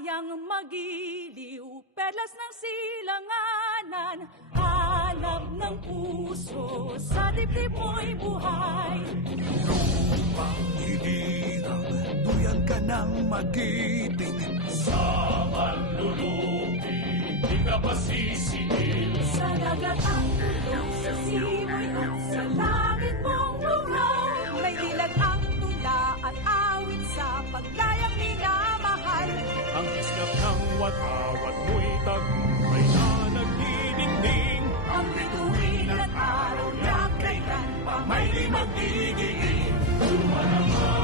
kayang magiliw, perlas ng silanganan, hanap ng puso, sa dibdib mo'y buhay. Lupang hinirang, duyan ka ng magiting. Sa manlulupi, di ka masisingil. Sa dagat ang tulong, sa simoy at sa langit mong buhaw. May dilag ang tula at awit sa paglayang minamahal. Ang iskap ng watawat mo'y tagumpay na nagdidingding. Ang bituin at araw na kailan pa May di magdidiin. Lumanamay